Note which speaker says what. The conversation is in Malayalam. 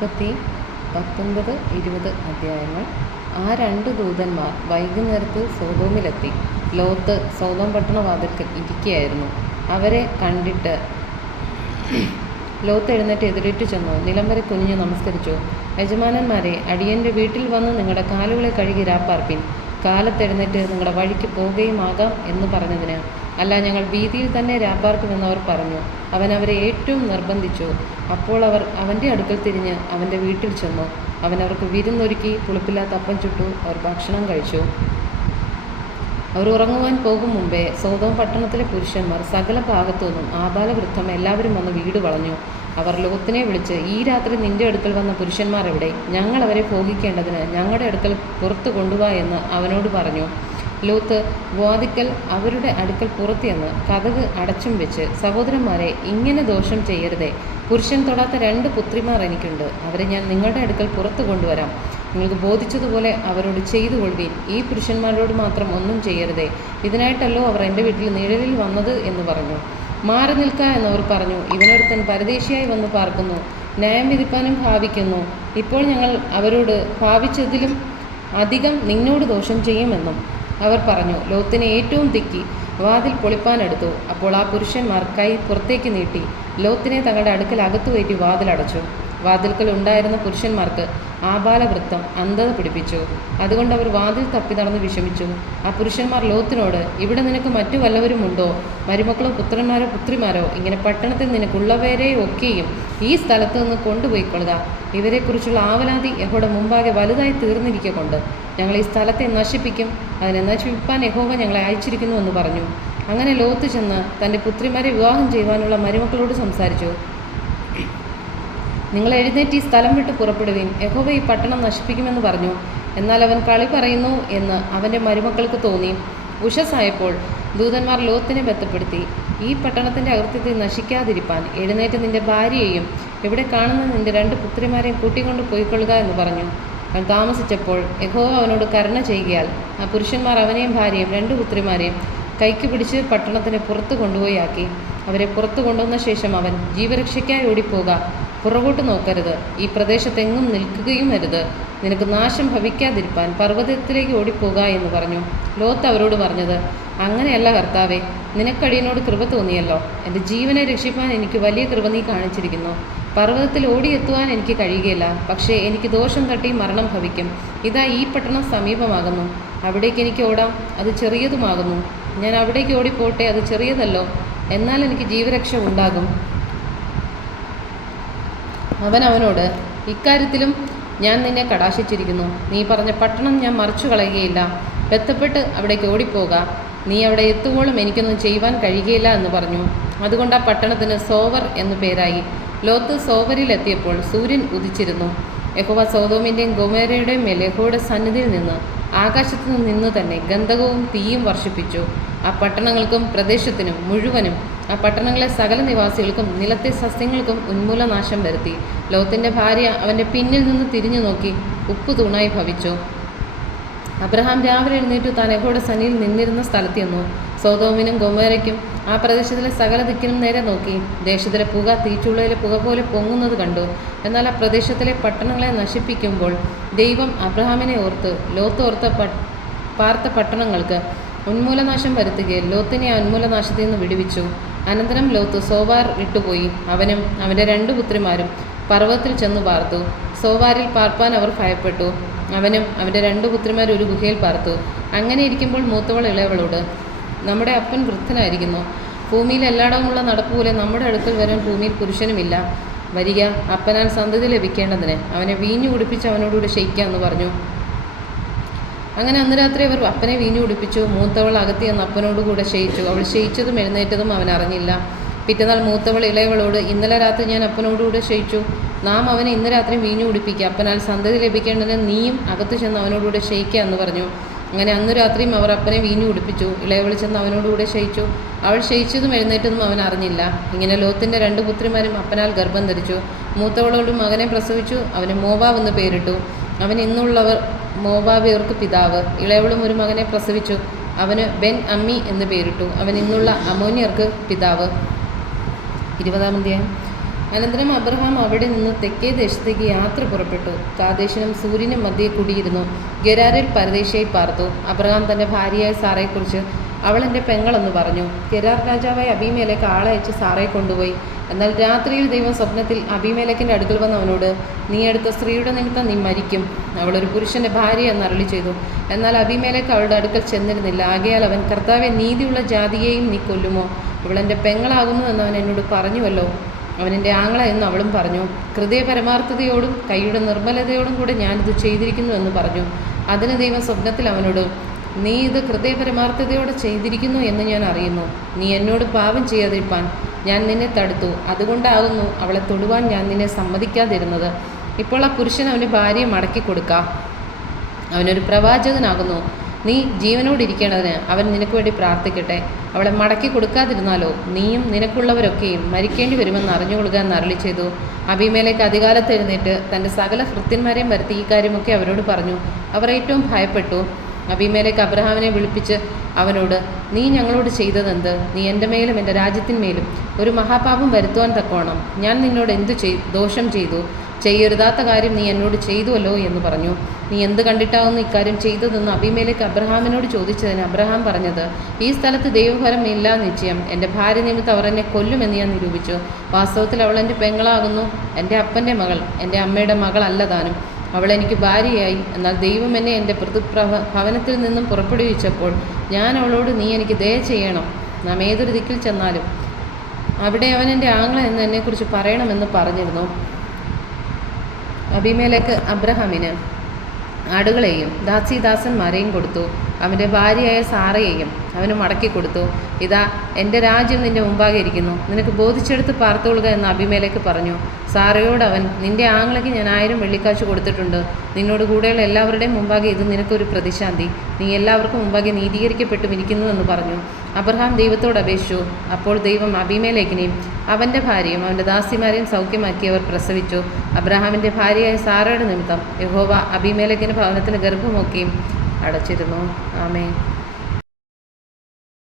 Speaker 1: മുപ്പത്തി പത്തൊൻപത് ഇരുപത് അധ്യായങ്ങൾ. ആ രണ്ട് ദൂതന്മാർ വൈകുന്നേരത്ത് സോതോമിലെത്തി ലോത്ത് സോതോം പട്ടണ വാതിൽക്കൽ ഇരിക്കുകയായിരുന്നു അവരെ കണ്ടിട്ട് ലോത്ത് എഴുന്നേറ്റ് എതിരേറ്റു ചെന്നു. നിലം വരെ കുനിഞ്ഞു നമസ്കരിച്ചു. യജമാനന്മാരെ അടിയന്റെ വീട്ടിൽ വന്ന് നിങ്ങളുടെ കാലുകളെ കഴുകി രാപ്പാർപ്പിൻ. കാലത്തെഴുന്നേറ്റ് നിങ്ങളുടെ വഴിക്ക് പോകുകയുമാകാം എന്ന് പറഞ്ഞതിന് അല്ല ഞങ്ങൾ വീതിയിൽ തന്നെ രാപ്പാർക്കുമെന്ന് അവർ പറഞ്ഞു. അവൻ അവരെ ഏറ്റവും നിർബന്ധിച്ചു. അപ്പോൾ അവർ അവന്റെ അടുക്കൽ തിരിഞ്ഞ് അവന്റെ വീട്ടിൽ ചെന്നു. അവൻ അവർക്ക് വിരുന്നൊരുക്കി പുളിപ്പില്ലാത്ത അപ്പം ചുട്ടു. അവർ ഭക്ഷണം കഴിച്ചു. അവർ ഉറങ്ങുവാൻ പോകും മുമ്പേ സോതോം പട്ടണത്തിലെ പുരുഷന്മാർ സകല ഭാഗത്തു നിന്നും ആബാലവൃദ്ധം എല്ലാവരും വന്ന് വീട് വളഞ്ഞു. അവർ ലോകത്തിനെ വിളിച്ച് ഈ രാത്രി നിന്റെ അടുക്കൽ വന്ന പുരുഷന്മാർ എവിടെ ഞങ്ങൾ അവരെ ഭോഗിക്കേണ്ടതിന് ഞങ്ങളുടെ അടുക്കൽ പുറത്തു കൊണ്ടുവാ എന്ന് അവനോട് പറഞ്ഞു. ലോത്ത് വാദിക്കൽ അവരുടെ അടുക്കൽ പുറത്തുനിന്ന് കഥക് അടച്ചും വെച്ച് സഹോദരന്മാരെ ഇങ്ങനെ ദോഷം ചെയ്യരുതേ. പുരുഷൻ തൊടാത്ത രണ്ട് പുത്രിമാർ എനിക്കുണ്ട്. അവരെ ഞാൻ നിങ്ങളുടെ അടുക്കൽ പുറത്തു കൊണ്ടുവരാം. നിങ്ങൾക്ക് ബോധിച്ചതുപോലെ അവരോട് ചെയ്തു കൊള്ളുവീൻ ഈ പുരുഷന്മാരോട് മാത്രം ഒന്നും ചെയ്യരുതേ. ഇതിനായിട്ടല്ലോ അവർ എന്റെ വീട്ടിൽ നിഴലിൽ വന്നത് എന്ന് പറഞ്ഞു. മാറി നിൽക്ക എന്നവർ പറഞ്ഞു ഇവനൊരുത്തൻ പരദേശിയായി വന്ന് പാർക്കുന്നു. ന്യായം വിധിപ്പാനും ഭാവിക്കുന്നു. ഇപ്പോൾ ഞങ്ങൾ അവരോട് ഭാവിച്ചതിലും അധികം നിന്നോട് ദോഷം ചെയ്യുമെന്നും അവർ പറഞ്ഞു ലോത്തിനെ ഏറ്റവും തിക്കി വാതിൽ പൊളിപ്പാനെടുത്തു. അപ്പോൾ ആ പുരുഷന്മാർ കൈ പുറത്തേക്ക് നീട്ടി ലോത്തിനെ തങ്ങളുടെ അടുക്കൽ അകത്തു കയറ്റി വാതിലടച്ചു. വാതിൽക്കൽ ഉണ്ടായിരുന്ന പുരുഷന്മാർക്ക് ആബാലവൃത്തം അന്ധത പിടിപ്പിച്ചു. അതുകൊണ്ട് അവർ വാതിൽ തപ്പി നടന്ന് വിഷമിച്ചു. ആ പുരുഷന്മാർ ലോത്തിനോട് ഇവിടെ നിനക്ക് മറ്റു വല്ലവരുമുണ്ടോ? മരുമക്കളോ പുത്രന്മാരോ പുത്രിമാരോ? ഇങ്ങനെ പട്ടണത്തിൽ നിനക്കുള്ളവരെ ഒക്കെയും ഈ സ്ഥലത്ത് നിന്ന് കൊണ്ടുപോയിക്കൊള്ളുക ഇവരെക്കുറിച്ചുള്ള ആവലാതി യഹോയുടെ മുമ്പാകെ വലുതായി തീർന്നിരിക്കൊണ്ട് ഞങ്ങൾ ഈ സ്ഥലത്തെ നശിപ്പിക്കും. അതിനെ നശിപ്പിപ്പാൻ യഹോവ ഞങ്ങളെ അയച്ചിരിക്കുന്നു എന്ന് പറഞ്ഞു. അങ്ങനെ ലോത്ത് ചെന്ന് തന്റെ പുത്രിമാരെ വിവാഹം ചെയ്യുവാനുള്ള മരുമക്കളോട് സംസാരിച്ചു. നിങ്ങൾ എഴുന്നേറ്റ് ഈ സ്ഥലം വിട്ട് പുറപ്പെടുവീൻ. യഹോവ ഈ പട്ടണം നശിപ്പിക്കുമെന്ന് പറഞ്ഞു. എന്നാൽ അവൻ കളി പറയുന്നു എന്ന് അവന്റെ മരുമക്കൾക്ക് തോന്നി. ഉഷസായപ്പോൾ ദൂതന്മാർ ലോത്തിനെ ബന്ധപ്പെടുത്തി ഈ പട്ടണത്തിന്റെ അകൃത്യത്തെ നശിക്കാതിരിപ്പാൻ എഴുന്നേറ്റ് നിന്റെ ഭാര്യയെയും ഇവിടെ കാണുന്ന നിന്റെ രണ്ട് പുത്രിമാരെയും കൂട്ടിക്കൊണ്ട് പോയിക്കൊള്ളുക എന്ന് പറഞ്ഞു. അവൻ താമസിച്ചപ്പോൾ യഹോവ അവനോട് കരുണ ചെയ്യുകയാൽ ആ പുരുഷന്മാർ അവനെയും ഭാര്യയും രണ്ട് പുത്രിമാരെയും കൈക്ക് പിടിച്ച് പട്ടണത്തിന് പുറത്ത് കൊണ്ടുപോയി ആക്കി. അവരെ പുറത്തു കൊണ്ടുവന്ന ശേഷം അവൻ ജീവരക്ഷയ്ക്കായി ഓടിപ്പോക. പുറകോട്ട് നോക്കരുത്. ഈ പ്രദേശത്തെങ്ങും നിൽക്കുകയും അരുത്. നിനക്ക് നാശം ഭവിക്കാതിരിപ്പാൻ പർവതത്തിലേക്ക് ഓടിപ്പോക എന്ന് പറഞ്ഞു. ലോത്ത് അവരോട് പറഞ്ഞത് അങ്ങനെയല്ല കർത്താവേ നിനക്കടിയനോട് കൃപ തോന്നിയല്ലോ. എന്റെ ജീവനെ രക്ഷിപ്പാൻ എനിക്ക് വലിയ കൃപ നീ കാണിച്ചിരിക്കുന്നു. പർവതത്തിൽ ഓടിയെത്തുവാൻ എനിക്ക് കഴിയുകയില്ല. പക്ഷേ എനിക്ക് ദോഷം തട്ടി മരണം ഭവിക്കും. ഇതാ ഈ പട്ടണം സമീപമാകുന്നു. അവിടേക്ക് എനിക്ക് ഓടാം. അത് ചെറിയതുമാകുന്നു. ഞാൻ അവിടേക്ക് ഓടിപ്പോട്ടെ. അത് ചെറിയതല്ലോ. എന്നാൽ എനിക്ക് ജീവരക്ഷ ഉണ്ടാകും. അവൻ അവനോട് ഇക്കാര്യത്തിലും ഞാൻ നിന്നെ കടാശിച്ചിരിക്കുന്നു. നീ പറഞ്ഞ പട്ടണം ഞാൻ മറിച്ചു കളയുകയില്ല ബന്ധപ്പെട്ട് അവിടേക്ക് ഓടിപ്പോക. നീ അവിടെ എത്തുമ്പോഴും എനിക്കൊന്നും ചെയ്യുവാൻ കഴിയുകയില്ല എന്ന് പറഞ്ഞു. അതുകൊണ്ട് ആ പട്ടണത്തിന് സോവർ എന്നു പേരായി. ലോത്ത് സോവറിലെത്തിയപ്പോൾ സൂര്യൻ ഉദിച്ചിരുന്നു. യഹോവ സോതോമിന്റെയും ഗോമേരയുടെയും മേൽ യഹോയുടെ സന്നിധിയിൽ നിന്ന് ആകാശത്തു നിന്ന് തന്നെ ഗന്ധകവും തീയും വർഷിപ്പിച്ചു. ആ പട്ടണങ്ങൾക്കും പ്രദേശത്തിനും മുഴുവനും ആ പട്ടണങ്ങളെ സകല നിവാസികൾക്കും നിലത്തെ സസ്യങ്ങൾക്കും ഉന്മൂലനാശം വരുത്തി. ലോത്തിന്റെ ഭാര്യ അവന്റെ പിന്നിൽ നിന്ന് തിരിഞ്ഞു നോക്കി ഉപ്പു തൂണായി ഭവിച്ചു. അബ്രഹാം രാവിലെ എഴുന്നേറ്റു താൻ യഹോയുടെ സനിയിൽ നിന്നിരുന്ന സ്ഥലത്ത് ചെന്നു. സോതോമിനും ഗൊമേരയ്ക്കും ആ പ്രദേശത്തിലെ സകല ദിക്കിനും നേരെ നോക്കി. ദേശത്തിലെ പുക തീച്ചുള്ളയിലെ പുക പോലെ പൊങ്ങുന്നത് കണ്ടു. എന്നാൽ ആ പ്രദേശത്തിലെ പട്ടണങ്ങളെ നശിപ്പിക്കുമ്പോൾ ദൈവം അബ്രഹാമിനെ ഓർത്ത് ലോത്തോർത്ത പാർത്ത പട്ടണങ്ങൾക്ക് ഉന്മൂലനാശം വരുത്തുകയും ലോത്തിനെ ഉന്മൂലനാശത്തിൽ നിന്ന് വിടുവിച്ചു. അനന്തരം ലോത്ത് സോവാർ വിട്ടുപോയി. അവനും അവന്റെ രണ്ടു പുത്രിമാരും പർവതത്തിൽ ചെന്ന് പാർത്തു. സോവാരിൽ പാർപ്പാൻ അവർ ഭയപ്പെട്ടു. അവനും അവന്റെ രണ്ടു പുത്രിമാരും ഒരു ഗുഹയിൽ പാർത്തു. അങ്ങനെ ഇരിക്കുമ്പോൾ മൂത്തവൾ ഇളയവളോട് നമ്മുടെ അപ്പൻ വൃദ്ധനായിരിക്കുന്നു. ഭൂമിയിൽ എല്ലായിടവുമുള്ള നടപ്പ് പോലെ നമ്മുടെ അടുക്കൽ വരാൻ ഭൂമിയിൽ പുരുഷനുമില്ല. വരിക അപ്പനാൽ സന്തതി ലഭിക്കേണ്ടതിന് അവനെ വീഞ്ഞു കുടിപ്പിച്ച് അവനോടുകൂടി ക്ഷയിക്കാമെന്ന് പറഞ്ഞു. അങ്ങനെ അന്ന് രാത്രി അവർ അപ്പനെ വീഞ്ഞു കുടിപ്പിച്ചു. മൂത്തവൾ അകത്തി എന്ന അപ്പനോട് കൂടെ ക്ഷയിച്ചു. അവൾ ക്ഷയിച്ചതും എഴുന്നേറ്റതും അവൻ അറിഞ്ഞില്ല. പിറ്റന്നാൾ മൂത്തവൾ ഇളയവളോട് ഇന്നലെ രാത്രി ഞാൻ അപ്പനോടുകൂടെ ക്ഷയിച്ചു. നാം അവനെ ഇന്ന് രാത്രി വീഞ്ഞു കുടിപ്പിക്കുക അപ്പനാൽ സന്തതി ലഭിക്കേണ്ടതിന് നീയും അകത്ത് ചെന്ന് അവനോടുകൂടെ ക്ഷയിക്കുക എന്ന് പറഞ്ഞു. അങ്ങനെ അന്നു രാത്രിയും അവർ അപ്പനെ വീഞ്ഞു കുടിപ്പിച്ചു. ഇളയവൾ ചെന്ന് അവനോടുകൂടെ ക്ഷയിച്ചു. അവൾ ക്ഷയിച്ചതും എഴുന്നേറ്റതും അവൻ അറിഞ്ഞില്ല. ഇങ്ങനെ ലോത്തിന്റെ രണ്ട് പുത്രിമാരും അപ്പനാൽ ഗർഭം ധരിച്ചു. മൂത്തവളോട് മകനെ പ്രസവിച്ചു. അവന് മോബാവ് എന്ന് പേരിട്ടു. അവൻ ഇന്നുള്ളവർ മോവാബിയർക്ക് പിതാവ്. ഇളയവളും ഒരു മകനെ പ്രസവിച്ചു. അവന് ബെൻ അമ്മി എന്ന് പേരിട്ടു. അവൻ ഇന്നുള്ള അമോനിയർക്ക് പിതാവ്. ഇരുപതാം അധ്യായം. അനന്തരം അബ്രഹാം അവിടെ നിന്ന് തെക്കേ ദേശത്തേക്ക് യാത്ര പുറപ്പെട്ടു. കാദേശിനും സൂര്യനും മധ്യേ കുടിയിരുന്നു. ഗരാരിൽ പരദേശിയായി പാർത്തു. അബ്രഹാം തന്റെ ഭാര്യയായ സാറയെക്കുറിച്ച് അവൾ എന്റെ പെങ്ങളെന്ന് പറഞ്ഞു. ഗരാർ രാജാവായ അബീമയിലേക്ക് ആളയച്ച് സാറയെ കൊണ്ടുപോയി. എന്നാൽ രാത്രിയിൽ ദൈവം സ്വപ്നത്തിൽ അഭിമേലക്കിന്റെ അടുക്കൽ വന്ന് അവനോട് നീ എടുത്ത സ്ത്രീയുടെ നിമിത്തം നീ മരിക്കും. അവളൊരു പുരുഷന്റെ ഭാര്യ എന്ന് അരളി ചെയ്തു. എന്നാൽ അഭിമേലക്ക് അവളുടെ അടുക്കൽ ചെന്നിരുന്നില്ല. ആകയാൽ അവൻ കർത്താവെ നീതിയുള്ള ജാതിയെയും നീ കൊല്ലുമോ? ഇവളെന്റെ പെങ്ങളാകുന്നു അവൻ എന്നോട് പറഞ്ഞുവല്ലോ. അവനെന്റെ ആങ്ങള എന്ന് അവളും പറഞ്ഞു. ഹൃദയ പരമാർത്ഥതയോടും കൈയുടെ നിർമ്മലതയോടും കൂടെ ഞാനിത് ചെയ്തിരിക്കുന്നു എന്ന് പറഞ്ഞു. അതിന് ദൈവം സ്വപ്നത്തിൽ അവനോട് നീ ഇത് ഹൃദയ പരമാർത്ഥതയോടെ ചെയ്തിരിക്കുന്നു എന്ന് ഞാൻ അറിയുന്നു. നീ എന്നോട് പാപം ചെയ്യാതിരിപ്പാൻ. ഞാൻ നിന്നെ തടുത്തു. അതുകൊണ്ടാകുന്നു അവളെ തൊടുവാൻ ഞാൻ നിന്നെ സമ്മതിക്കാതിരുന്നത്. ഇപ്പോൾ ആ പുരുഷൻ അവന്റെ ഭാര്യയെ മടക്കി കൊടുക്ക. അവനൊരു പ്രവാചകനാകുന്നു. നീ ജീവനോടിരിക്കേണ്ടതിന് അവൻ നിനക്ക് വേണ്ടി പ്രാർത്ഥിക്കട്ടെ. അവളെ മടക്കി കൊടുക്കാതിരുന്നാലോ? നീയും നിനക്കുള്ളവരൊക്കെയും മരിക്കേണ്ടി വരുമെന്ന് അറിഞ്ഞുകൊള്ളുക എന്ന് അരളി ചെയ്തു. അഭിമേലേക്ക് അധികാലത്ത് എഴുന്നേറ്റ് തന്റെ സകല ഭൃത്യന്മാരെയും വരുത്തി ഈ കാര്യമൊക്കെ അവരോട് പറഞ്ഞു. അവർ ഏറ്റവും ഭയപ്പെട്ടു. അഭിമേലേക്ക് അബ്രഹാമിനെ വിളിപ്പിച്ച് അവനോട് നീ ഞങ്ങളോട് ചെയ്തതെന്ത്? നീ എന്റെ മേലും എന്റെ രാജ്യത്തിന്മേലും ഒരു മഹാപാപം വരുത്തുവാൻ തക്കോണം ഞാൻ നിന്നോട് എന്തു ചെയ് ദോഷം ചെയ്തു? ചെയ്യരുതാത്ത കാര്യം നീ എന്നോട് ചെയ്തുവല്ലോ എന്ന് പറഞ്ഞു. നീ എന്ത് കണ്ടിട്ടാവുന്നു ഇക്കാര്യം ചെയ്തതെന്ന് അഭിമേലേക്ക് അബ്രഹാമിനോട് ചോദിച്ചതിന് അബ്രഹാം പറഞ്ഞത് ഈ സ്ഥലത്ത് ദൈവഫലം ഇല്ല നിശ്ചയം. എന്റെ ഭാര്യ നിമിത്തം അവർ എന്നെ കൊല്ലുമെന്ന് ഞാൻ നിരൂപിച്ചു. വാസ്തവത്തിൽ അവൾ എന്റെ പെങ്ങളാകുന്നു. എന്റെ അപ്പന്റെ മകൾ എന്റെ അമ്മയുടെ മകളല്ല താനും. അവൾ എനിക്ക് ഭാര്യയായി. എന്നാൽ ദൈവം എന്നെ എന്റെ പ്രതിപ്രഭ ഭവനത്തിൽ നിന്നും പുറപ്പെടുവിച്ചപ്പോൾ ഞാൻ അവളോട് നീ എനിക്ക് ദയ ചെയ്യണം. നാം ഏതൊരു ദിക്കിൽ ചെന്നാലും അവിടെ അവൻ എന്റെ ആങ്ങള എന്ന് എന്നെക്കുറിച്ച് പറയണമെന്ന് പറഞ്ഞിരുന്നു. അഭിമേലേക്ക് അബ്രഹാമിന് ആടുകളെയും ദാസിദാസന്മാരെയും കൊടുത്തു. അവന്റെ ഭാര്യയായ സാറയെയും അവന് മടക്കി കൊടുത്തു. ഇതാ എന്റെ രാജ്യം നിന്റെ മുമ്പാകെ ഇരിക്കുന്നു. നിനക്ക് ബോധിച്ചെടുത്ത് പാർത്തുകൊള്ളുക എന്ന് അഭിമേലേക്ക് പറഞ്ഞു. സാറയോട് അവൻ നിന്റെ ആങ്ങളയ്ക്ക് ഞാൻ ആയിരം വെള്ളിക്കാശ് കൊടുത്തിട്ടുണ്ട്. നിന്നോട് കൂടെയുള്ള എല്ലാവരുടെയും മുമ്പാകെ ഇത് നിനക്കൊരു പ്രതിശാന്തി. നീ എല്ലാവർക്കും മുമ്പാകെ നീതീകരിക്കപ്പെട്ടും ഇരിക്കുന്നു എന്ന് പറഞ്ഞു. അബ്രഹാം ദൈവത്തോട് അപേക്ഷിച്ചു. അപ്പോൾ ദൈവം അഭിമേലേഖിനെയും അവന്റെ ഭാര്യയും അവന്റെ ദാസിമാരെയും സൗഖ്യമാക്കി അവർ പ്രസവിച്ചു. അബ്രഹാമിന്റെ ഭാര്യയായ സാറയുടെ നിമിത്തം യഹോവ അഭിമേലേക്കിന് ഭവനത്തിന് ഗർഭമൊക്കെയും അടച്ചിരുന്നു. ആമേ